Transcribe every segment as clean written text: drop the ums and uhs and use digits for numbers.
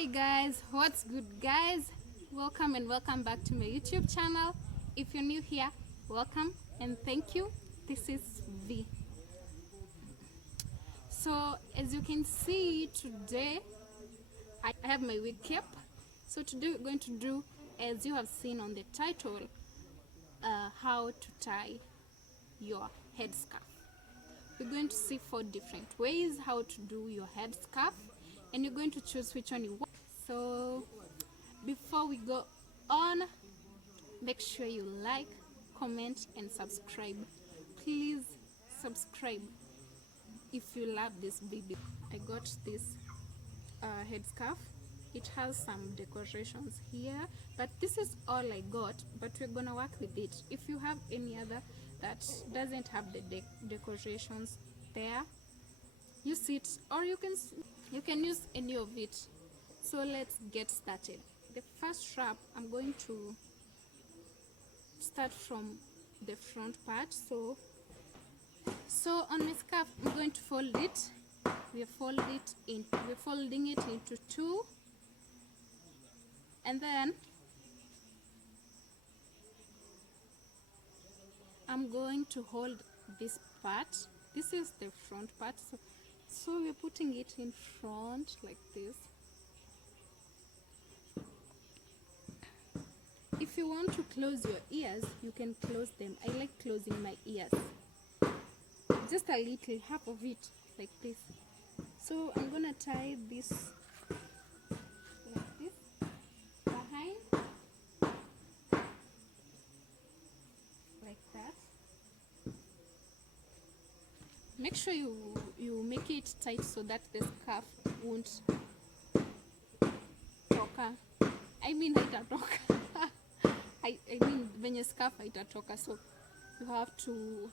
Hi guys, what's good guys? Welcome and welcome back to my YouTube channel. If you're new here, welcome and thank you. This is V. So as you can see today, I have my wig cap. So today we're going to do, as you have seen on the title, how to tie your headscarf. We're going to see 4 different ways how to do your headscarf, and you're going to choose which one you want. So before we go on, make sure you like, comment and subscribe. Please subscribe if you love this video. I got this headscarf. It has some decorations here, but this is all I got, but we're gonna work with it. If you have any other that doesn't have the decorations there, use it, or you can use any of it. So let's get started. The first wrap, I'm going to start from the front part. So on my scarf, I'm going to fold it. We're folding it into 2, and then I'm going to hold this part. This is the front part, so we're putting it in front like this. If you want to close your ears, you can close them. I like closing my ears, just a little, half of it like this. So I'm gonna tie this like this behind, like that. Make sure you make it tight so that the scarf won't toka. I mean haitatoka. I mean when your scarf haitatoka, so you have to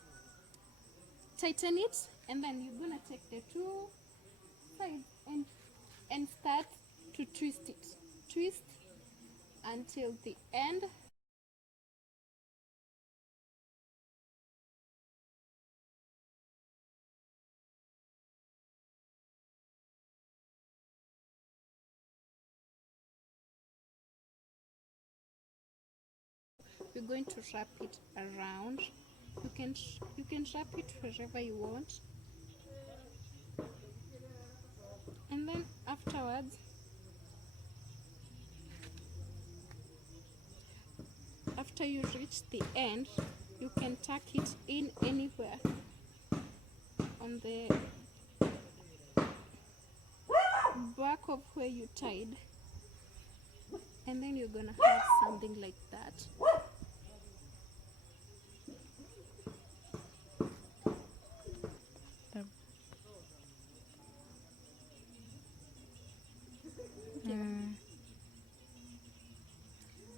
tighten it, and then you're gonna take the 2 sides and start to twist it. Twist until the end. We're going to wrap it around. You can wrap it wherever you want, and then afterwards, after you reach the end, you can tuck it in anywhere on the back of where you tied, and then you're gonna have something like that.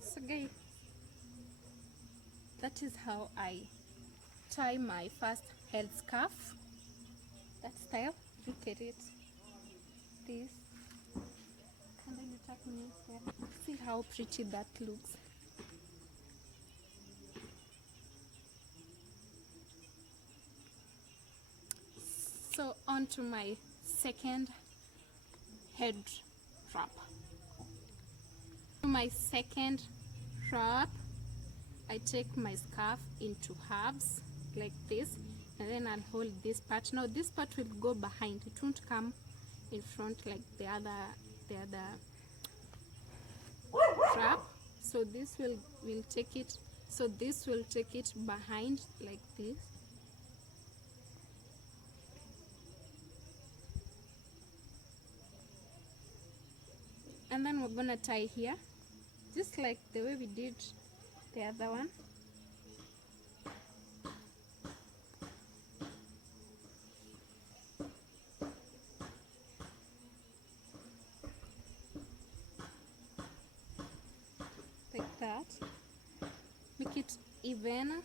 So guys, that is how I tie my first headscarf. That style, look at it, this, and then you tuck me there. See how pretty that looks. So on to my second head wrap. My second wrap, I take my scarf into halves like this, and then I'll hold this part. Now this part will go behind, it won't come in front like the other wrap. So this will take it, so this will take it behind like this. And then we're gonna tie here, just like the way we did the other one. Like that. Make it even.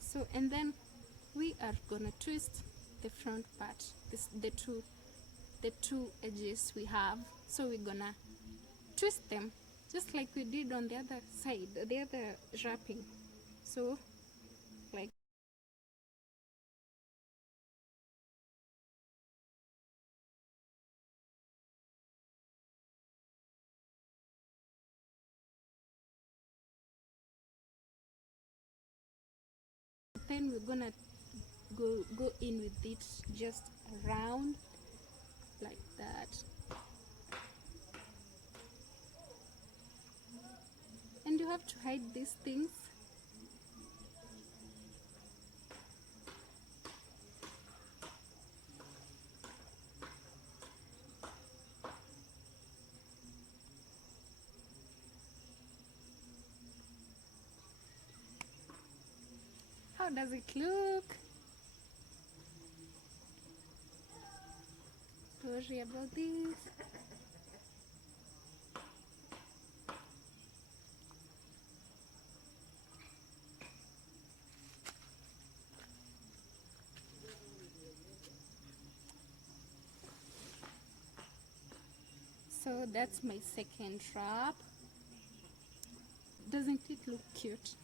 So, and then we are gonna twist the front part, the two edges we have. So we're gonna twist them just like we did on the other side, the other wrapping. So like then we're gonna go in with it just around like that, and you have to hide these things. How does it look? Sorry about this. So that's my second wrap. Doesn't it look cute?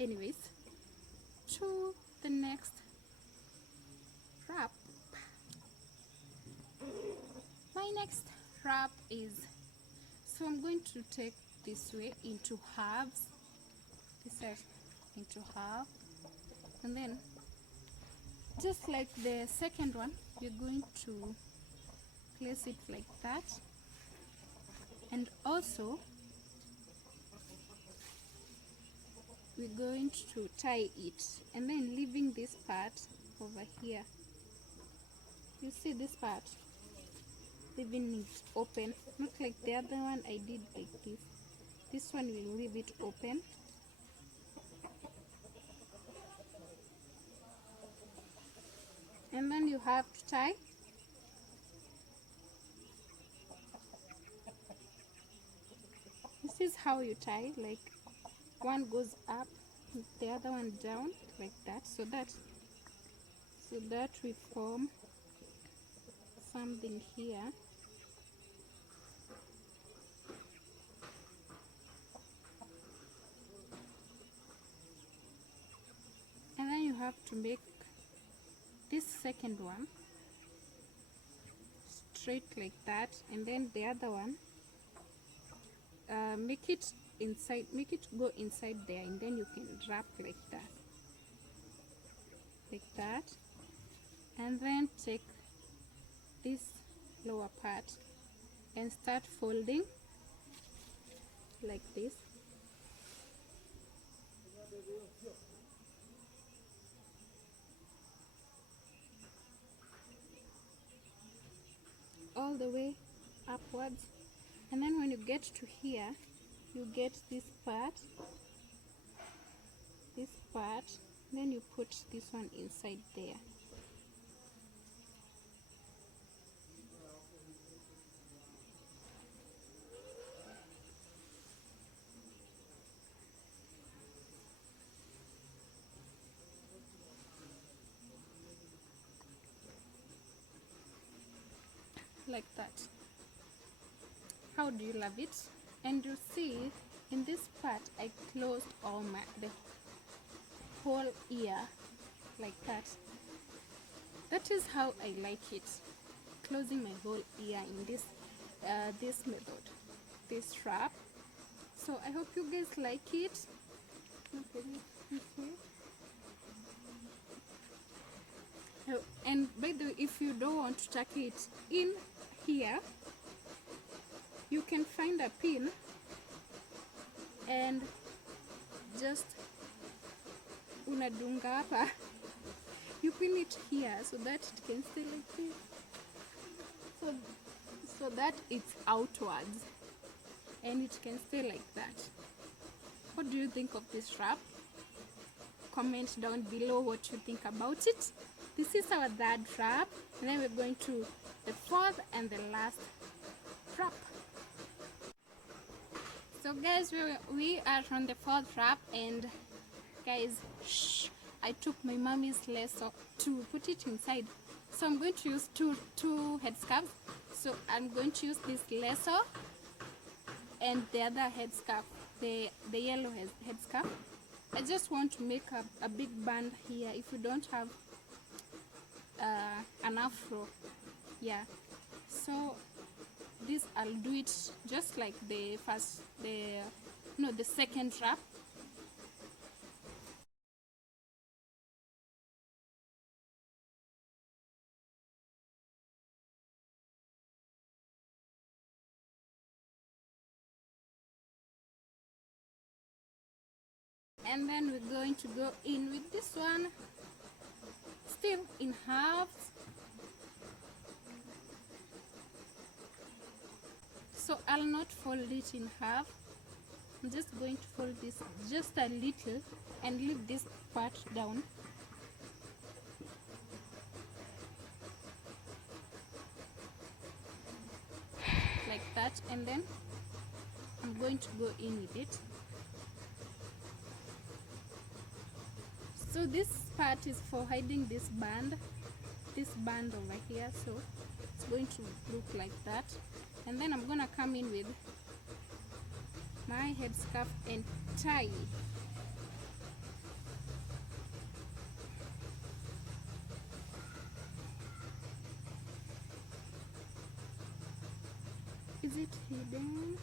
Anyways, to the next wrap. My next wrap is, so I'm going to take this way into halves, this side into half, and then just like the second one, we're going to place it like that, and also we're going to tie it, and then leaving this part over here. You see this part, leaving it open, not like the other one I did like this. This one will leave it open, and then you have to tie. This is how you tie, like one goes up, the other one down, like that, so that we form something here. And then you have to make this second one straight like that, and then the other one make it inside, make it go inside there, and then you can wrap like that, and then take this lower part and start folding like this. All the way upwards, and then when you get to here, you get this part, then you put this one inside there. Like that. How do you love it? And you see, in this part I closed all the whole ear like that. That is how I like it, closing my whole ear in this this method, this wrap. So I hope you guys like it. Oh, and by the way, if you don't want to tuck it in here, you can find a pin and just unadunga hapa, you pin it here so that it can stay like this, so that it's outwards and it can stay like that. What do you think of this wrap? Comment down below what you think about it. This is our third wrap, and then we're going to the fourth and the last wrap. So guys, we are on the fourth wrap, and guys, shh, I took my mommy's lasso to put it inside. So I'm going to use two headscarves. So I'm going to use this lasso and the other headscarf, the yellow headscarf. I just want to make a big band here if you don't have an afro. Yeah, so this I'll do it just like the second wrap. And then we're going to go in with this one, still in halves. So I'll not fold it in half. I'm just going to fold this just a little and leave this part down. Like that, and then I'm going to go in with it. So this part is for hiding this band over here, so it's going to look like that. And then I'm gonna come in with my headscarf and tie. Is it hidden?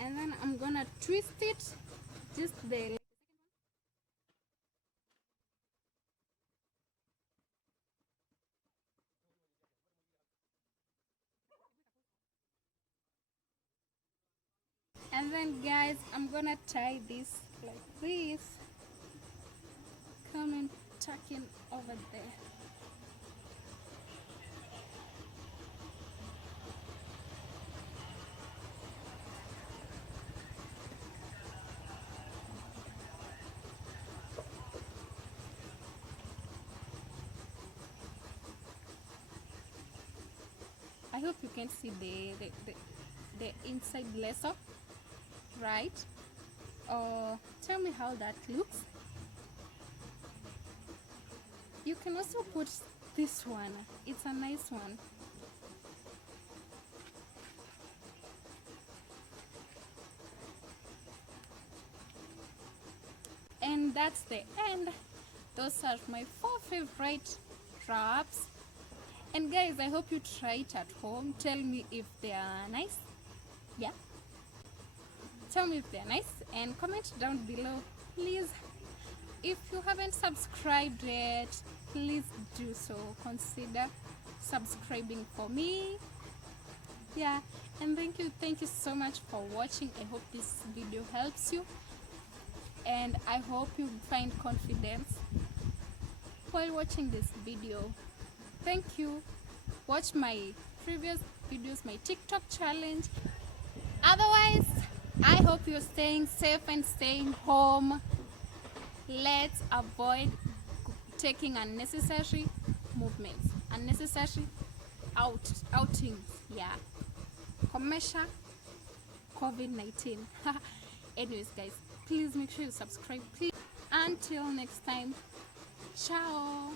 And then I'm gonna twist it just there. And then guys, I'm gonna tie this like this. Come and tuck in over there. I hope you can see the inside lasso, right? Tell me how that looks. You can also put this one, it's a nice one. And that's the end. Those are my 4 favorite wraps. And guys, I hope you try it at home. Tell me if they are nice. Yeah, tell me if they're nice and comment down below, please. If you haven't subscribed yet, please do so. Consider subscribing for me. Yeah, and thank you so much for watching. I hope this video helps you, and I hope you find confidence while watching this video. Thank you. Watch my previous videos, my TikTok challenge. Otherwise, I hope you're staying safe and staying home. Let's avoid taking unnecessary movements, unnecessary outings. Yeah, commercial COVID-19. Anyways guys, please make sure you subscribe, please. Until next time, ciao.